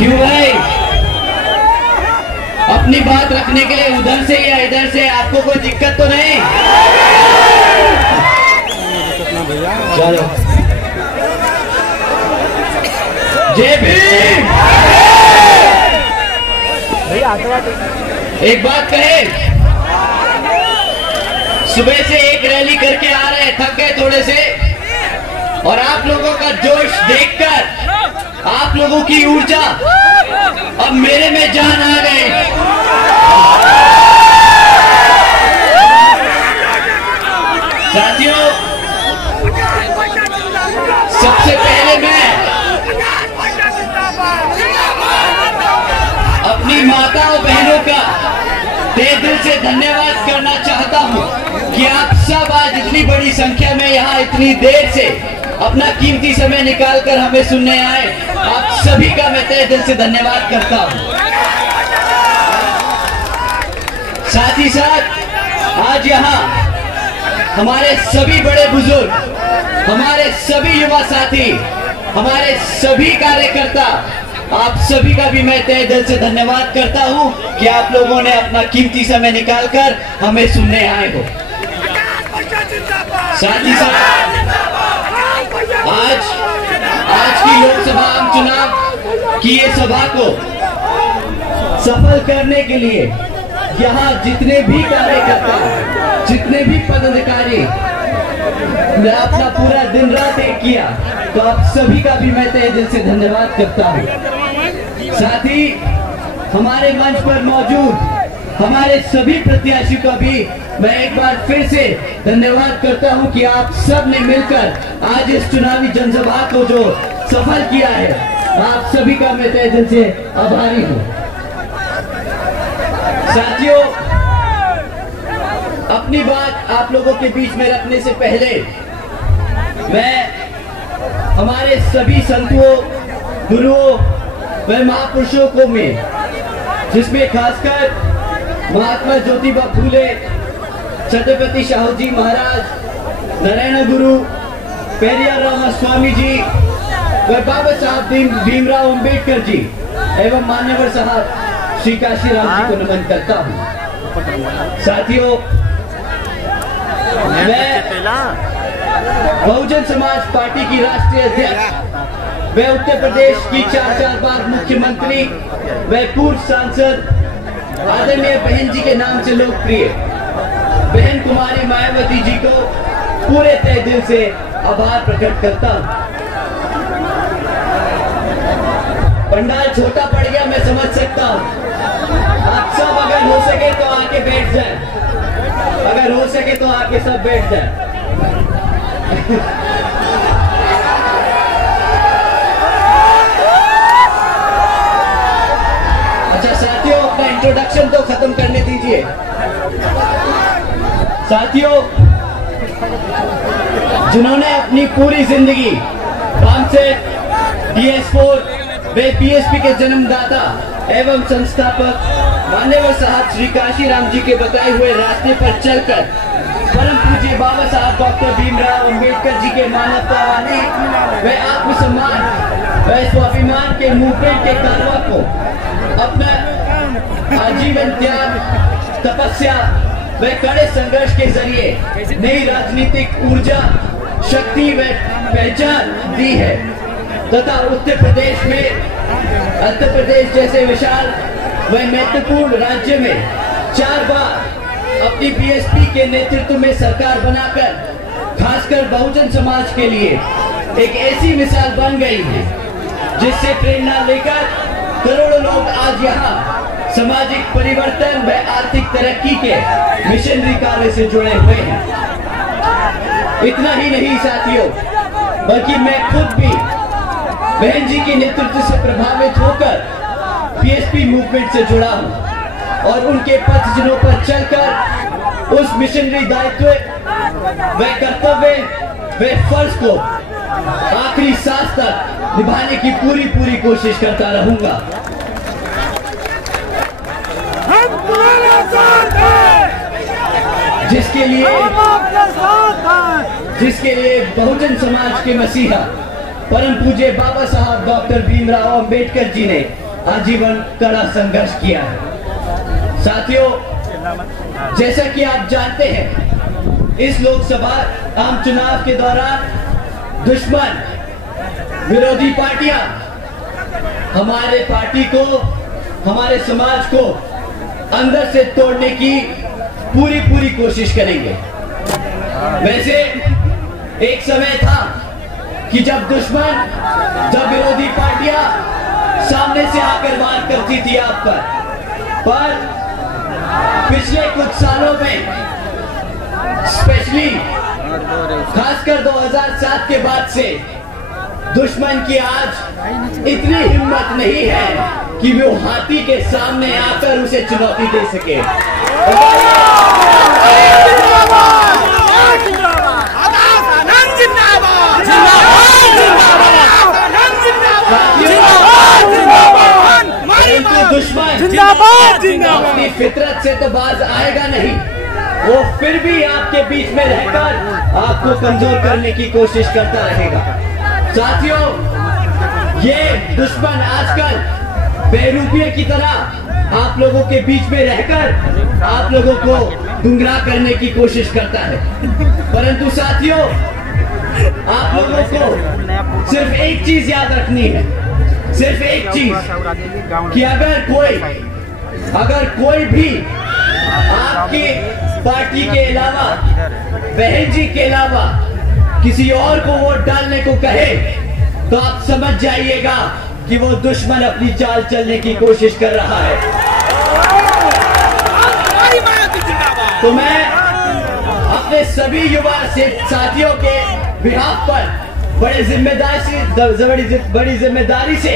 क्यों भाई? अपनी बात रखने के लिए उधर से या इधर से आपको कोई दिक्कत तो नहीं? चलो जय भीम। एक बात कहे, सुबह से एक रैली करके आ रहे, थक गए थोड़े से, और आप लोगों का जोश देखकर, आप लोगों की ऊर्जा अब मेरे में जान आ गई। साथियों, सबसे पहले मैं अपनी माताओं बहनों का तहे दिल से धन्यवाद करना चाहता हूं कि आप सब आज इतनी बड़ी संख्या में यहाँ इतनी देर से अपना कीमती समय निकालकर हमें सुनने आए। आप सभी का मैं तहे दिल से धन्यवाद करता हूं। साथ ही साथ आज यहाँ हमारे सभी बड़े बुजुर्ग, हमारे सभी युवा साथी, हमारे सभी कार्यकर्ता, आप सभी का भी मैं तहे दिल से धन्यवाद करता हूं कि आप लोगों ने अपना कीमती समय निकालकर हमें सुनने आए हो। साथ ही साथ आज की लोकसभा आम चुनाव की ये सभा को सफल करने के लिए यहाँ जितने भी कार्यकर्ता, जितने भी पदाधिकारी ने अपना पूरा दिन रात एक किया, तो आप सभी का भी मैं तहे दिल से धन्यवाद करता हूँ। साथ ही हमारे मंच पर मौजूद हमारे सभी प्रत्याशियों का भी मैं एक बार फिर से धन्यवाद करता हूं कि आप सब ने मिलकर आज इस चुनावी जनसभा को जो सफल किया है, आप सभी का मैं तहे दिल से आभारी हूं। साथियों, अपनी बात आप लोगों के बीच में रखने से पहले मैं हमारे सभी संतों, गुरुओं व महापुरुषों को में, जिसमें खासकर महात्मा ज्योतिबा फूले, छत्रपति शाहू जी महाराज, नारायण गुरु, पेरियार रामास्वामी जी व बाबा साहब भीमराव अंबेडकर जी एवं मान्यवर साहब श्री काशी राम जी को नमन करता हूँ। साथियों, मैं बहुजन समाज पार्टी की राष्ट्रीय अध्यक्ष व उत्तर प्रदेश की 4 बार मुख्यमंत्री व पूर्व सांसद आदरणीय बहन जी के नाम से लोकप्रिय बहन कुमारी मायावती जी को पूरे तहे दिल से आभार प्रकट करता हूं। पंडाल छोटा पड़ गया, मैं समझ सकता हूं। आप सब अगर हो सके तो आके बैठ जाए, अगर हो सके तो आके सब बैठ जाए। अच्छा साथियों, अपना इंट्रोडक्शन तो खत्म करने दीजिए। साथियों, जिन्होंने अपनी पूरी जिंदगी वामसेट, DS4 वे पीएसपी के जन्मदाता एवं संस्थापक मान्यवर साहब श्री काशी राम जी के बताए हुए रास्ते पर चलकर परम पूज्य बाबा साहब डॉक्टर भीमराव अंबेडकर जी के मानवतावादी व आत्मसम्मान व स्वाभिमान के मूवमेंट के कारवा को अपना आजीवन त्याग, तपस्या व कड़े संघर्ष के जरिए नई राजनीतिक ऊर्जा, शक्ति व पहचान दी है तथा उत्तर प्रदेश जैसे विशाल व महत्वपूर्ण राज्य में 4 बार अपनी पीएसपी के नेतृत्व में सरकार बनाकर खासकर बहुजन समाज के लिए एक ऐसी मिसाल बन गई है जिससे प्रेरणा लेकर करोड़ों लोग आज यहाँ सामाजिक परिवर्तन व आर्थिक तरक्की के मिशनरी कार्य से जुड़े हुए हैं। इतना ही नहीं साथियों, बल्कि मैं खुद भी बहन जी के नेतृत्व से प्रभावित होकर पीएसपी मूवमेंट से जुड़ा हूं और उनके पथ चिन्हों पर चलकर उस मिशनरी दायित्व व कर्तव्य व फर्ज को आखिरी सांस तक निभाने की पूरी कोशिश करता रहूंगा। हम तुम्हारे साथ हैं, जिसके लिए बहुजन समाज के मसीहा परम पूज्य बाबा साहब डॉक्टर भीमराव अंबेडकर जी ने आजीवन कड़ा संघर्ष किया है। साथियों, जैसा कि आप जानते हैं, इस लोकसभा आम चुनाव के दौरान दुश्मन विरोधी पार्टियां हमारे पार्टी को, हमारे समाज को अंदर से तोड़ने की पूरी कोशिश करेंगे। वैसे एक समय था कि जब विरोधी पार्टियां सामने से आकर वार करती थी आप पर पिछले कुछ सालों में, स्पेशली खासकर 2007 के बाद से, दुश्मन की आज इतनी हिम्मत नहीं है कि वो हाथी के सामने आकर उसे चुनौती दे सके। दुश्मन अपनी फितरत से तो बाज आएगा नहीं, वो फिर भी आपके बीच में रहकर आपको कमजोर करने की कोशिश करता रहेगा। साथियों, ये दुश्मन आजकल बेरूपिये की तरह आप लोगों के बीच में रहकर आप लोगों को गुमराह करने की कोशिश करता है। परंतु साथियों, आप लोगों को सिर्फ एक चीज याद रखनी है, सिर्फ एक चीज, कि अगर कोई भी आपकी पार्टी के अलावा, बहन जी के अलावा किसी और को वोट डालने को कहे, तो आप समझ जाइएगा कि वो दुश्मन अपनी चाल चलने की कोशिश कर रहा है। तो मैं अपने सभी युवा साथियों के बिहाफ पर बड़ी जिम्मेदारी से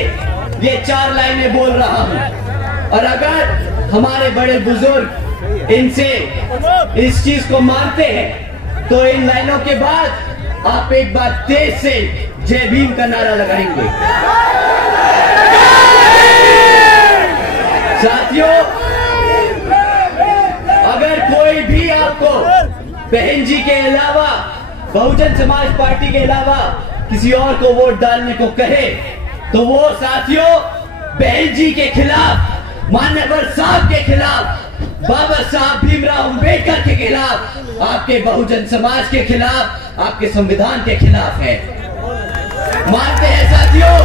ये 4 लाइनें बोल रहा हूँ। और अगर हमारे बड़े बुजुर्ग इनसे इस चीज को मानते हैं, तो इन लाइनों के बाद आप एक बार तेज से जय भीम का नारा लगाएंगे। साथियों, अगर कोई भी आपको बहन जी के अलावा, बहुजन समाज पार्टी के अलावा किसी और को वोट डालने को कहे, तो वो साथियों बहन जी के खिलाफ, मान्यवर साहब के खिलाफ, बाबा साहब भीमराव अंबेडकर के खिलाफ, आपके बहुजन समाज के खिलाफ, आपके संविधान के खिलाफ है। मानते हैं साथियों?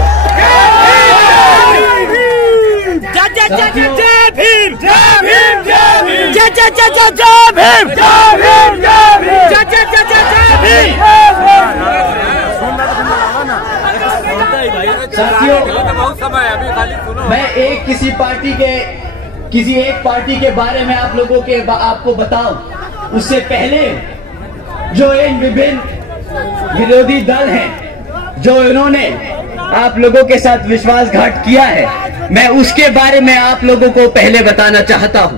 साथियों, मैं किसी एक पार्टी के बारे में आपको बताऊं, उससे पहले जो इन विभिन्न विरोधी दल हैं, जो इन्होंने आप लोगों के साथ विश्वासघात किया है, मैं उसके बारे में आप लोगों को पहले बताना चाहता हूं।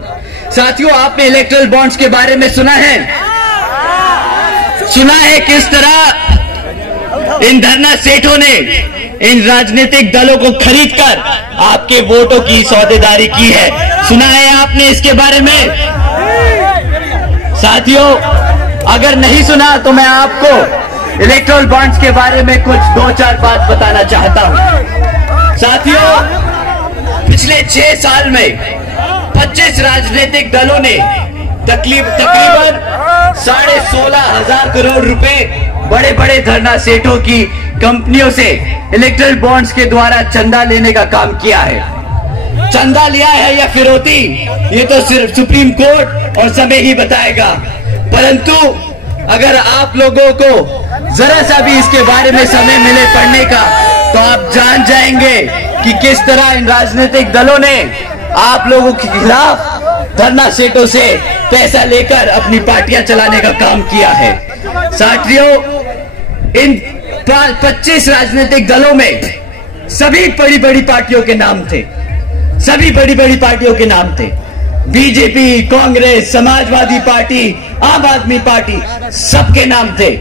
साथियों, आपने इलेक्ट्रल बॉन्ड्स के बारे में सुना है किस तरह इन धरना सेठों ने इन राजनीतिक दलों को खरीदकर आपके वोटों की सौदेदारी की है। सुना है आपने इसके बारे में? साथियों, अगर नहीं सुना तो मैं आपको इलेक्ट्रल बॉन्ड्स के बारे में कुछ 2-4 बात बताना चाहता हूं। साथियों, पिछले 6 साल में 25 राजनीतिक दलों ने तकरीबन 16,500 करोड़ रुपए बड़े बड़े धरना सेठों की कंपनियों से इलेक्ट्रल बॉन्ड्स के द्वारा चंदा लेने का काम किया है। चंदा लिया है या फिरौती, ये तो सिर्फ सुप्रीम कोर्ट और समय ही बताएगा। परंतु अगर आप लोगों को जरा सा भी इसके बारे में समय मिले पढ़ने का, तो आप जान जाएंगे कि किस तरह इन राजनीतिक दलों ने आप लोगों के खिलाफ धरना सेठों से पैसा लेकर अपनी पार्टियां चलाने का काम किया है। साथियों, इन 25 राजनीतिक दलों में सभी बड़ी बड़ी पार्टियों के नाम थे, सभी बड़ी बड़ी पार्टियों के नाम थे। बीजेपी, कांग्रेस, समाजवादी पार्टी, आम आदमी पार्टी, सबके नाम थे,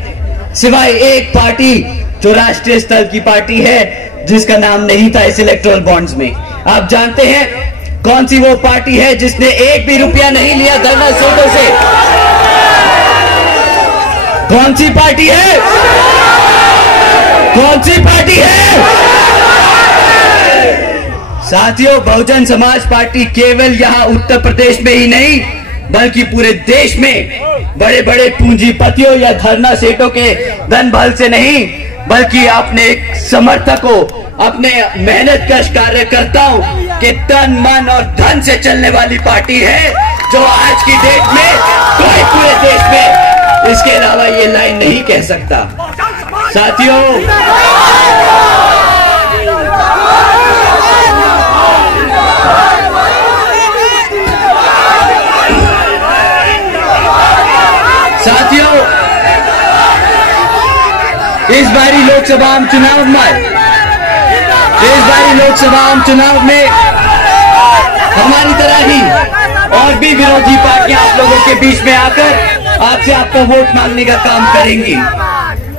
सिवाय एक पार्टी जो राष्ट्रीय स्तर की पार्टी है, जिसका नाम नहीं था इस इलेक्ट्रल बॉन्ड्स में। आप जानते हैं कौन सी वो पार्टी है जिसने एक भी रुपया नहीं लिया धरना सेठों से? कौन सी पार्टी है? कौन सी पार्टी है? साथियों, बहुजन समाज पार्टी केवल यहाँ उत्तर प्रदेश में ही नहीं बल्कि पूरे देश में बड़े बड़े पूंजीपतियों या धरना सेठों के धन बल से नहीं बल्कि अपने समर्थकों, अपने मेहनतकश कार्यकर्ताओं के तन मन और धन से चलने वाली पार्टी है, जो आज की डेट में कोई पूरे देश में इसके अलावा ये लाइन नहीं कह सकता। साथियों, इस बारी लोकसभा चुनाव में हमारी तरह ही और भी विरोधी पार्टियां आप लोगों के बीच में आकर आपसे आपका वोट मांगने का काम करेंगी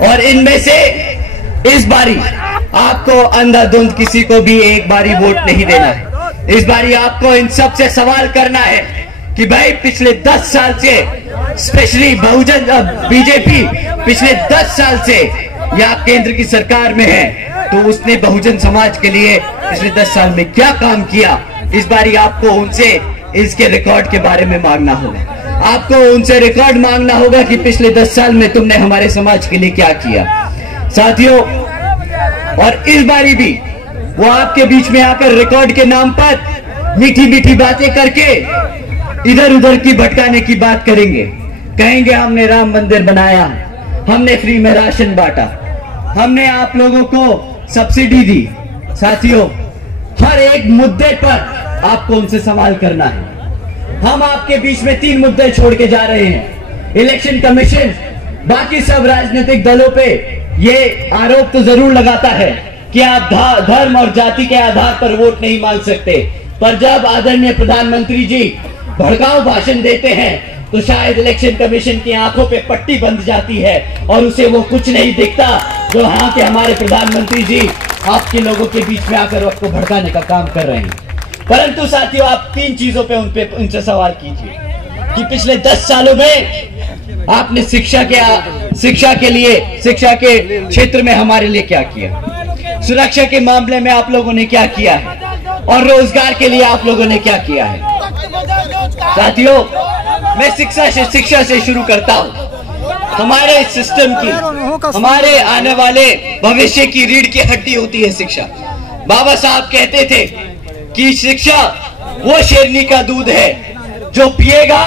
और इनमें से इस बारी आपको अंधाधुंध किसी को भी एक बारी वोट नहीं देना है। इस बारी आपको इन सब से सवाल करना है कि भाई पिछले 10 साल से स्पेशली बीजेपी पिछले 10 साल से या केंद्र की सरकार में है तो उसने बहुजन समाज के लिए पिछले 10 साल में क्या काम किया, इस बारी आपको उनसे इसके रिकॉर्ड के बारे में मांगना होगा। आपको उनसे रिकॉर्ड मांगना होगा कि पिछले 10 साल में तुमने हमारे समाज के लिए क्या किया। साथियों, और इस बारी भी वो आपके बीच में आकर रिकॉर्ड के नाम पर मीठी मीठी बातें करके इधर उधर की भटकाने की बात करेंगे। कहेंगे हमने राम मंदिर बनाया, हमने फ्री में राशन बांटा, हमने आप लोगों को सब्सिडी दी। साथियों, हर एक मुद्दे पर आपको उनसे सवाल करना है। हम आपके बीच में 3 मुद्दे छोड़ के जा रहे हैं। इलेक्शन कमीशन बाकी सब राजनीतिक दलों पे ये आरोप तो जरूर लगाता है कि आप धर्म और जाति के आधार पर वोट नहीं मांग सकते, पर जब आदरणीय प्रधानमंत्री जी भड़काऊ भाषण देते हैं तो शायद इलेक्शन कमीशन की आंखों पे पट्टी बंध जाती है और उसे वो कुछ नहीं दिखता जो यहाँ के हमारे प्रधानमंत्री जी आपके लोगों के बीच में आकर आपको भड़काने का काम कर रहे हैं। परंतु साथियों, आप 3 चीजों पे उनसे सवाल कीजिए कि पिछले 10 सालों में आपने शिक्षा के क्षेत्र में हमारे लिए क्या किया, सुरक्षा के मामले में आप लोगों ने क्या किया है और रोजगार के लिए आप लोगों ने क्या किया है। साथियों, मैं शिक्षा से शुरू करता हूँ। हमारे सिस्टम की, हमारे आने वाले भविष्य की रीढ़ की हड्डी होती है शिक्षा। बाबा साहब कहते थे कि शिक्षा वो शेरनी का दूध है जो पिएगा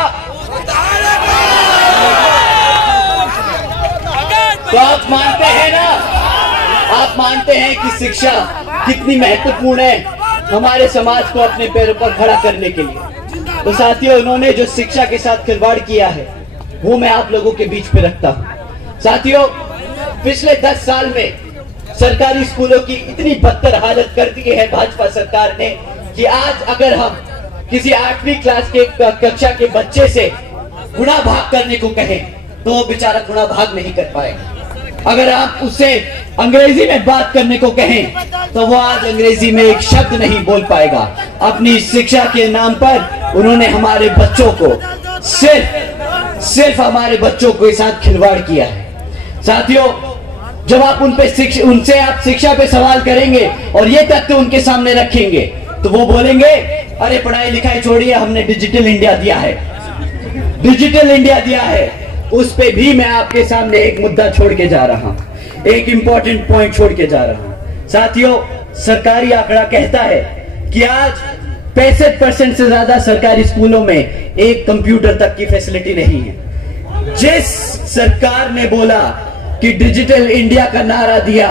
तो आप मानते हैं ना, आप मानते हैं कि शिक्षा कितनी महत्वपूर्ण है हमारे समाज को अपने पैरों पर खड़ा करने के लिए। तो साथियों, उन्होंने जो शिक्षा के साथ खिलवाड़ किया है वो मैं आप लोगों के बीच में रखता हूँ। साथियों, पिछले 10 साल में सरकारी स्कूलों की इतनी बदतर हालत कर दी है भाजपा सरकार ने कि आज अगर हम किसी 8वीं क्लास के कक्षा के बच्चे से गुणा भाग करने को कहें तो वो बेचारा गुणा भाग नहीं कर पाएगा। अगर आप उससे अंग्रेजी में बात करने को कहें तो वो आज अंग्रेजी में एक शब्द नहीं बोल पाएगा। अपनी शिक्षा के नाम पर उन्होंने हमारे बच्चों को सिर्फ हमारे बच्चों के साथ खिलवाड़ किया है। साथियों, जब आप उनसे आप शिक्षा पे सवाल करेंगे और ये तथ्य उनके सामने रखेंगे तो वो बोलेंगे अरे पढ़ाई लिखाई छोड़िए, हमने डिजिटल इंडिया दिया है, डिजिटल इंडिया दिया है। उस पे भी मैं आपके सामने एक मुद्दा छोड़ के जा रहा हूं, एक इंपॉर्टेंट पॉइंट छोड़ के जा रहा हूं। साथियों, सरकारी आंकड़ा कहता है कि आज 65% से ज्यादा सरकारी स्कूलों में एक कंप्यूटर तक की फैसिलिटी नहीं है। जिस सरकार ने बोला कि डिजिटल इंडिया का नारा दिया,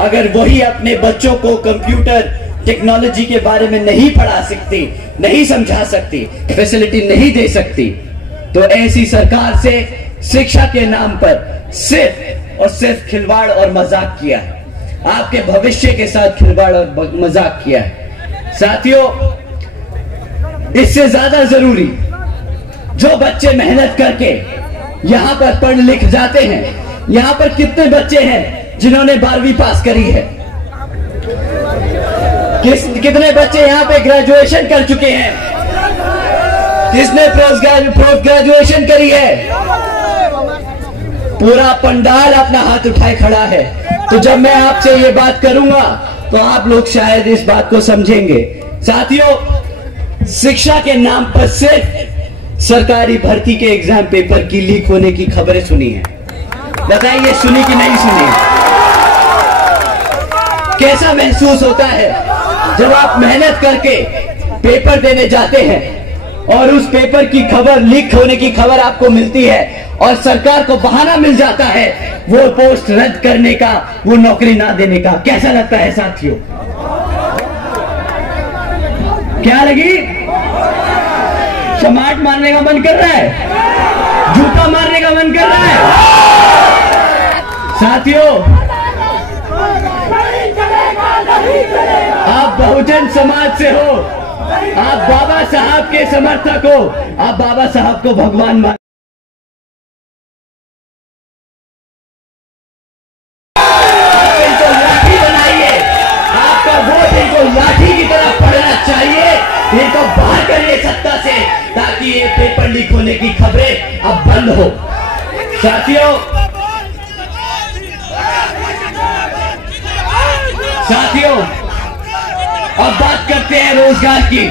अगर वही अपने बच्चों को कंप्यूटर टेक्नोलॉजी के बारे में नहीं पढ़ा सकती, नहीं समझा सकती, फैसिलिटी नहीं दे सकती, तो ऐसी सरकार से शिक्षा के नाम पर सिर्फ और सिर्फ खिलवाड़ और मजाक किया है। आपके भविष्य के साथ खिलवाड़ और मजाक किया है। साथियों, इससे ज्यादा जरूरी जो बच्चे मेहनत करके यहां पर पढ़ लिख जाते हैं, यहां पर कितने बच्चे हैं जिन्होंने 12वीं पास करी है, कितने बच्चे यहां पे ग्रेजुएशन कर चुके हैं, किसने पोस्ट ग्रेजुएशन करी है। पूरा पंडाल अपना हाथ उठाए खड़ा है। तो जब मैं आपसे ये बात करूंगा तो आप लोग शायद इस बात को समझेंगे। साथियों, शिक्षा के नाम पर सिर्फ सरकारी भर्ती के एग्जाम पेपर की लीक होने की खबरें सुनी है। बताइए, सुनी कि नहीं सुनी? कैसा महसूस होता है जब आप मेहनत करके पेपर देने जाते हैं और उस पेपर की खबर, लीक होने की खबर आपको मिलती है और सरकार को बहाना मिल जाता है वो पोस्ट रद्द करने का, वो नौकरी ना देने का। कैसा लगता है साथियों? क्या लगी? चमाट मारने का मन कर रहा है, जूता मारने का मन कर रहा है। साथियों, आप बहुजन समाज से हो, आप बाबा साहब के समर्थक हो, आप बाबा साहब को भगवान मान, लाठी की तरह पढ़ना चाहिए। इनको बाहर करिए सत्ता से, ताकि ये पेपर लीक होने की खबरें अब बंद हो। साथियों, अब बात करते हैं रोजगार की।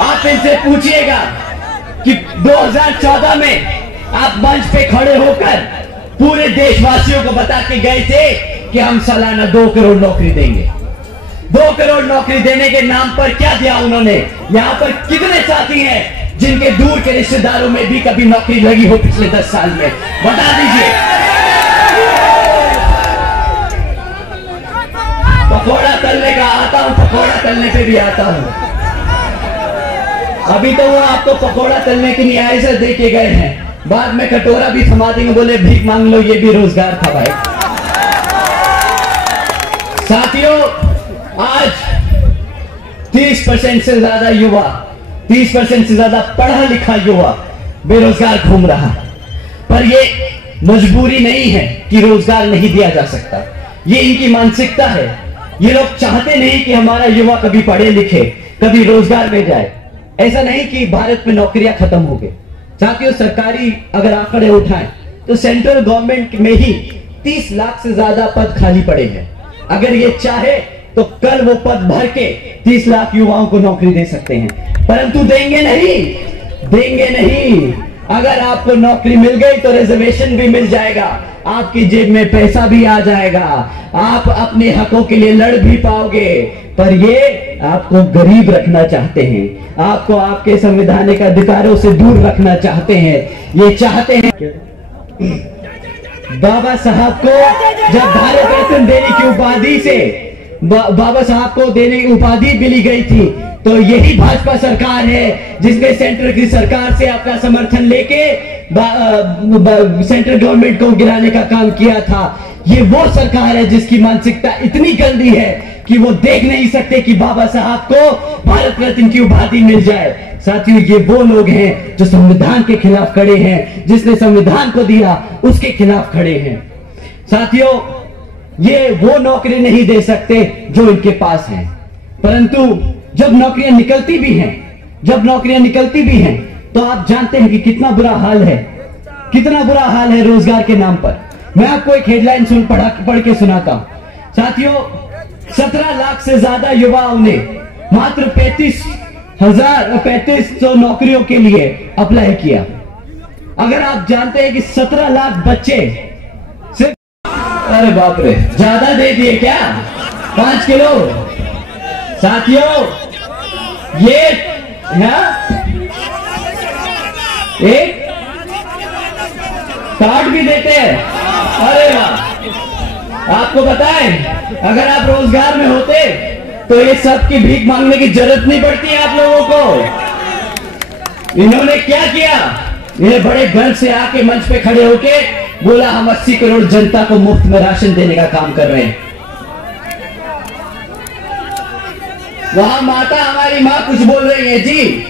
आप इनसे पूछिएगा कि 2014 में आप मंच पे खड़े होकर पूरे देशवासियों को बता के गए थे कि हम सालाना 2 करोड़ नौकरी देंगे। 2 करोड़ नौकरी देने के नाम पर क्या दिया उन्होंने? यहाँ पर कितने साथी हैं जिनके दूर के रिश्तेदारों में भी कभी नौकरी लगी हो पिछले 10 साल में? बता दीजिए। पकौड़ा तलने का आता हूं, पकौड़ा तलने पे भी आता हूं। अभी तो वो आपको पकौड़ा तलने की न्याय दे के गए हैं, बाद में कटोरा भी थमा देंगे, बोले भीख मांग लो, ये भी रोजगार था भाई। साथियों, आज 30% से ज्यादा युवा, 30% से ज्यादा पढ़ा लिखा युवा बेरोजगार घूम रहा, पर ये मजबूरी नहीं है कि रोजगार नहीं दिया जा सकता। ये इनकी मानसिकता है। ये लोग चाहते नहीं कि हमारा युवा कभी पढ़े लिखे, कभी रोजगार में जाए। ऐसा नहीं कि भारत में नौकरियां खत्म हो गई। साथियों, सरकारी अगर आंकड़े उठाएं तो सेंट्रल गवर्नमेंट में ही 30 लाख से ज्यादा पद खाली पड़े हैं। अगर ये चाहे तो कल वो पद भर के 30 लाख युवाओं को नौकरी दे सकते हैं, परंतु देंगे नहीं, देंगे नहीं। अगर आपको नौकरी मिल गई तो रिजर्वेशन भी मिल जाएगा, आपकी जेब में पैसा भी आ जाएगा, आप अपने हकों के लिए लड़ भी पाओगे। पर ये आपको गरीब रखना चाहते हैं, आपको आपके संवैधानिक अधिकारों से दूर रखना चाहते हैं। ये चाहते हैं बाबा साहब को जब भारत रत्न देने की उपाधि से बाबा साहब को देने की उपाधि मिली गई थी, तो यही भाजपा सरकार है जिसने सेंटर की सरकार से अपना समर्थन लेके सेंट्रल गवर्नमेंट को गिराने का काम किया था। ये वो सरकार है जिसकी मानसिकता इतनी गंदी है कि वो देख नहीं सकते कि बाबा साहब को भारत रत्न की उपाधि मिल जाए। साथियों, ये वो लोग हैं जो संविधान के खिलाफ खड़े हैं, जिसने संविधान को दिया उसके खिलाफ खड़े हैं। साथियों, ये वो नौकरी नहीं दे सकते जो इनके पास है, परंतु जब नौकरियां निकलती भी हैं, तो आप जानते हैं कि कितना बुरा हाल है रोजगार के नाम पर। मैं आपको एक हेडलाइन पढ़ के सुनाता हूं। साथियों, 17 लाख से ज्यादा युवाओं ने मात्र 3500 नौकरियों के लिए अप्लाई किया। अगर आप जानते हैं कि 17 लाख बच्चे सिर्फ, अरे बाप रे, ज्यादा दे दिए क्या? 5 किलो। साथियों, ये एक कार्ड भी देते हैं। अरे वाह! आपको बताएं, अगर आप रोजगार में होते तो ये सब की भीख मांगने की जरूरत नहीं पड़ती है आप लोगों को। इन्होंने क्या किया? ये बड़े गर्व से आके मंच पे खड़े होके बोला हम 80 करोड़ जनता को मुफ्त में राशन देने का काम कर रहे हैं। वहां माता, हमारी माँ कुछ बोल रही है जी।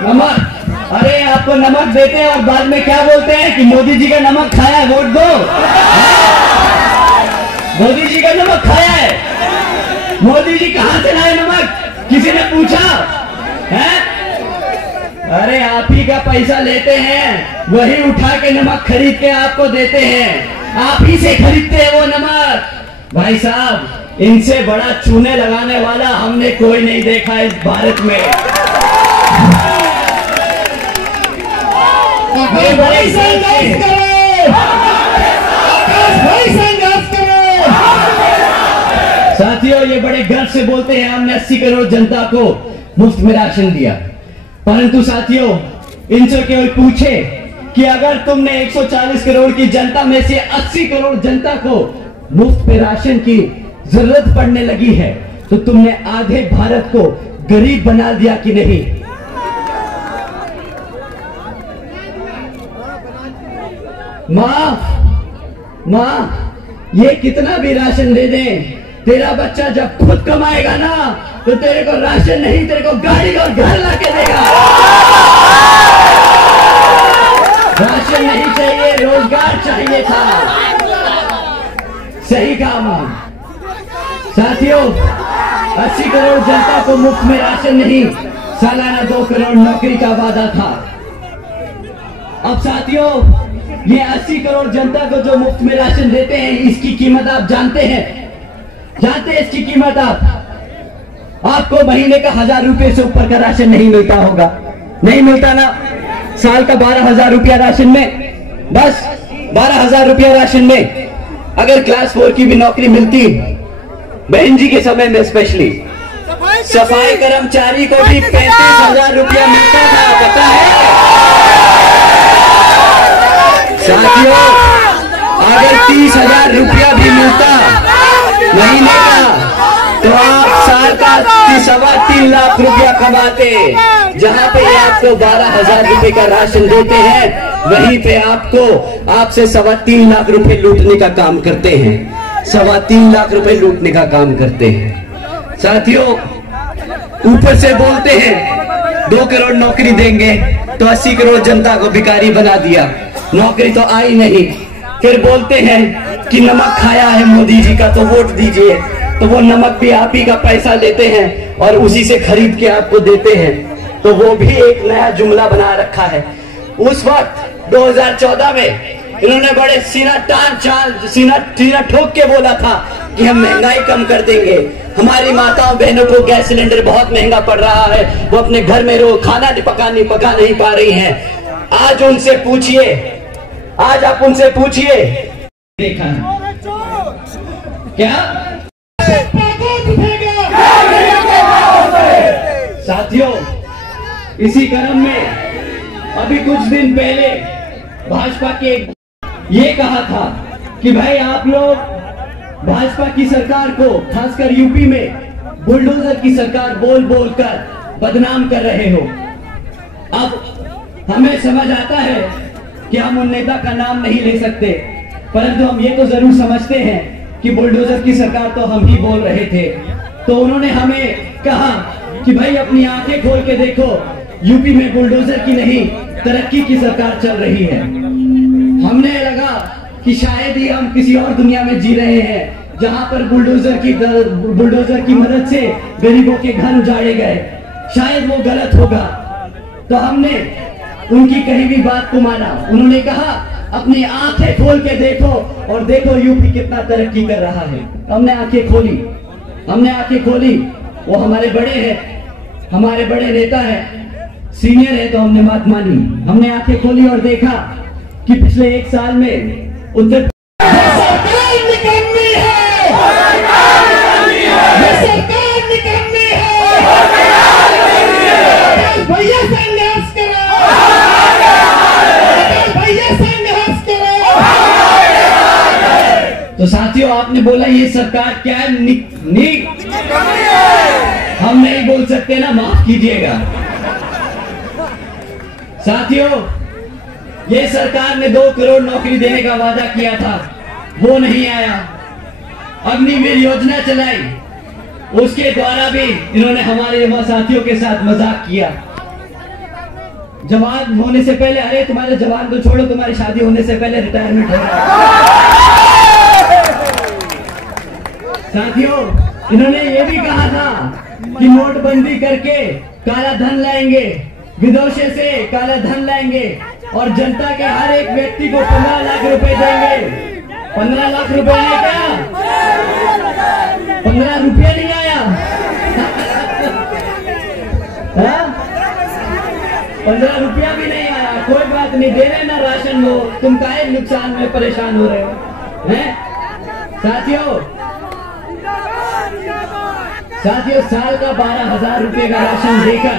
नमक, अरे आपको नमक देते हैं और बाद में क्या बोलते हैं कि मोदी जी का नमक खाया है, वोट दो। मोदी जी का नमक खाया है, मोदी जी कहां से लाए नमक? किसी ने पूछा है? अरे आप ही का पैसा लेते हैं, वही उठा के नमक खरीद के आपको देते हैं, आप ही से खरीदते हैं वो नमक। भाई साहब, इनसे बड़ा चूने लगाने वाला हमने कोई नहीं देखा इस भारत में। साथियों, ये बड़े गर्व से बोलते हैं हमने 80 करोड़ जनता को मुफ्त में राशन दिया। परंतु साथियों, इनसे कोई पूछे कि अगर तुमने 140 करोड़ की जनता में से 80 करोड़ जनता को मुफ्त में राशन की जरूरत पड़ने लगी है, तो तुमने आधे भारत को गरीब बना दिया कि नहीं? माँ, ये कितना भी राशन दे दें, तेरा बच्चा जब खुद कमाएगा ना, तो तेरे को राशन नहीं, तेरे को गाड़ी और घर लाके देगा। राशन नहीं चाहिए, रोजगार चाहिए था। सही कहा मां। साथियों, 80 करोड़ जनता को मुफ्त में राशन नहीं, सालाना 2 करोड़ नौकरी का वादा था। अब साथियों, ये 80 करोड़ जनता को जो मुफ्त में राशन देते हैं, इसकी कीमत आप जानते हैं? जानते हैं इसकी कीमत आपको महीने का 1000 रुपए से ऊपर का राशन नहीं मिलता होगा, नहीं मिलता ना? साल का 12,000 रुपया राशन में, बस 12,000 रुपया राशन में अगर क्लास 4 की भी नौकरी मिलती, बहन जी के समय में स्पेशली सफाई कर्मचारी को भी 35,000 रुपया मिलता था, पता है? साथियों, अगर 30,000 रुपया भी मिलता महीने का, तो आप साल का 3.25 लाख रुपया कमाते। जहां पे आपको 12,000 रुपए का राशन देते हैं, वहीं पे आपसे 3.25 लाख रुपए लूटने का काम करते हैं। 3.25 लाख रुपए लूटने का काम करते हैं। साथियों, ऊपर से बोलते हैं 2 करोड़ नौकरी देंगे, तो 80 करोड़ जनता को भिखारी बना दिया, नौकरी तो आई नहीं। फिर बोलते हैं कि नमक खाया है मोदी जी का, तो वोट दीजिए। तो वो नमक भी आप ही का पैसा लेते हैं और उसी से खरीद के आपको देते हैं। तो वो भी एक नया जुमला बना रखा है। उस वक्त 2014 में इन्होंने बड़े सीना ठोक के बोला था कि हम महंगाई कम कर देंगे, हमारी माताओं बहनों को गैस सिलेंडर बहुत महंगा पड़ रहा है, वो अपने घर में खाना पका नहीं पा रही हैं। आज उनसे पूछिए, आज आप उनसे पूछिए, देखा क्या? साथियों, इसी क्रम में अभी कुछ दिन पहले भाजपा के ये कहा था कि भाई आप लोग भाजपा की सरकार को, खासकर यूपी में बुलडोजर की सरकार बोल बोल कर बदनाम कर रहे हो। अब हमें समझ आता है कि हम उन नेता का नाम नहीं ले सकते, परंतु हम ये तो जरूर समझते हैं कि बुलडोजर की सरकार तो हम ही बोल रहे थे। तो उन्होंने हमें कहा कि भाई अपनी आंखें खोल के देखो, यूपी में बुलडोजर की नहीं, तरक्की की सरकार चल रही है। हमने लगा कि शायद ही हम किसी और दुनिया में जी रहे हैं, जहां पर बुलडोजर की मदद से गरीबों के घर उजाड़े गए। शायद वो गलत होगा, तो हमने उनकी कही भी बात को माना। उन्होंने कहा अपनी आंखें खोल के देखो और देखो यूपी कितना तरक्की कर रहा है। हमने आंखें खोली, वो हमारे बड़े हैं, हमारे बड़े नेता हैं, सीनियर है, तो हमने बात मानी। हमने आंखें खोली और देखा कि पिछले 1 साल में उत्तर तो साथियों, आपने बोला ये सरकार क्या है? हम नहीं बोल सकते ना, माफ कीजिएगा। साथियों, ये सरकार ने 2 करोड़ नौकरी देने का वादा किया था, वो नहीं आया। अग्निवीर योजना चलाई, उसके द्वारा भी इन्होंने हमारे युवा साथियों के साथ मजाक किया। जवान होने से पहले, अरे तुम्हारे जवान तो छोड़ो, तुम्हारी शादी होने से पहले रिटायरमेंट हो रहा है। साथियों, इन्होंने ये भी कहा था कि नोटबंदी करके काला धन लाएंगे, विदेशों से काला धन लाएंगे और जनता के हर एक व्यक्ति को 15 लाख रुपए देंगे। 15 लाख रुपए आए क्या? 15 रुपया नहीं आया। 15 रुपया भी नहीं आया। कोई बात नहीं, दे रहे ना राशन वो, तुम काहे नुकसान में परेशान हो रहे हो हैं? साथियों, साल का 12,000 रुपए का राशन देकर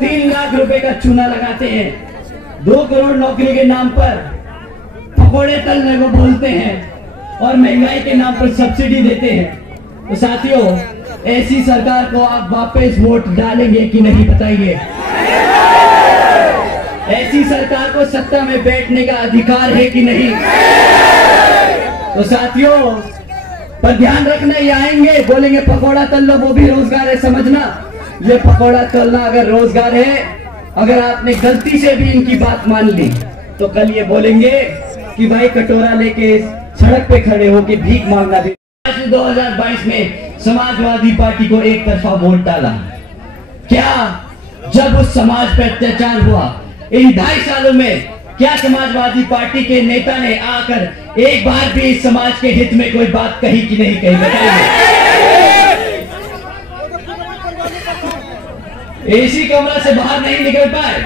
3 लाख रुपए का चूना लगाते हैं। 2 करोड़ नौकरी के नाम पर पकोड़े तलने को बोलते हैं और महंगाई के नाम पर सब्सिडी देते हैं। तो साथियों, ऐसी सरकार को आप वापस वोट डालेंगे कि नहीं बताइए? ऐसी सरकार को सत्ता में बैठने का अधिकार है कि नहीं? तो साथियों, पर ध्यान रखना, ये आएंगे बोलेंगे पकौड़ा तल लो, वो भी रोजगार है, समझना। ये पकौड़ा तलना अगर रोजगार है, अगर आपने गलती से भी इनकी बात मान ली तो कल ये बोलेंगे कि भाई कटोरा लेके सड़क पे खड़े होके भीख मांगना भी। 2022 में समाजवादी पार्टी को एक तरफा वोट डाला। क्या जब उस समाज पर अत्याचार हुआ, इन 2.5 सालों में क्या समाजवादी पार्टी के नेता ने आकर एक बार भी इस समाज के हित में कोई बात कही कि नहीं कही? बताइए। एसी कमरा से बाहर नहीं निकल पाए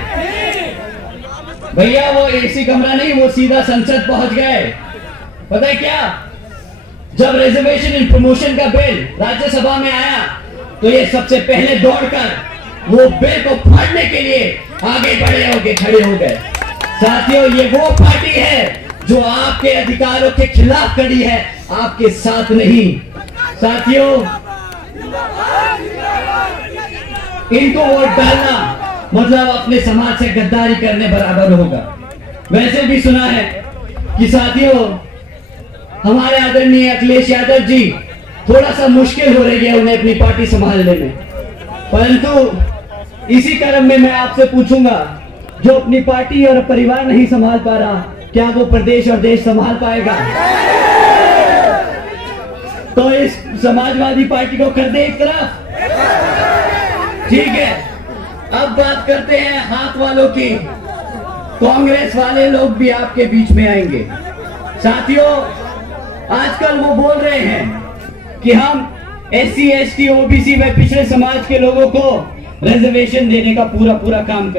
भैया, वो एसी कमरा नहीं, वो सीधा संसद पहुंच गए। पता है क्या, जब रिजर्वेशन इन प्रमोशन का बिल राज्यसभा में आया तो ये सबसे पहले दौड़कर वो बिल को फाड़ने के लिए आगे खड़े हो गए। साथियों, ये वो पार्टी है जो आपके अधिकारों के खिलाफ खड़ी है, आपके साथ नहीं। साथियों, इनको वोट डालना मतलब अपने समाज से गद्दारी करने बराबर होगा। वैसे भी सुना है कि साथियों, हमारे आदरणीय अखिलेश यादव जी थोड़ा सा मुश्किल हो रही है उन्हें अपनी पार्टी संभालने में, परंतु इसी क्रम में मैं आपसे पूछूंगा, जो अपनी पार्टी और परिवार नहीं संभाल पा रहा, क्या वो प्रदेश और देश संभाल पाएगा? तो इस समाजवादी पार्टी को कर दे एक तरफ। ठीक है, अब बात करते हैं हाथ वालों की। कांग्रेस वाले लोग भी आपके बीच में आएंगे। साथियों, आजकल वो बोल रहे हैं कि हम SC, ST, OBC व पिछड़े समाज के लोगों को रिजर्वेशन देने का पूरा काम करें।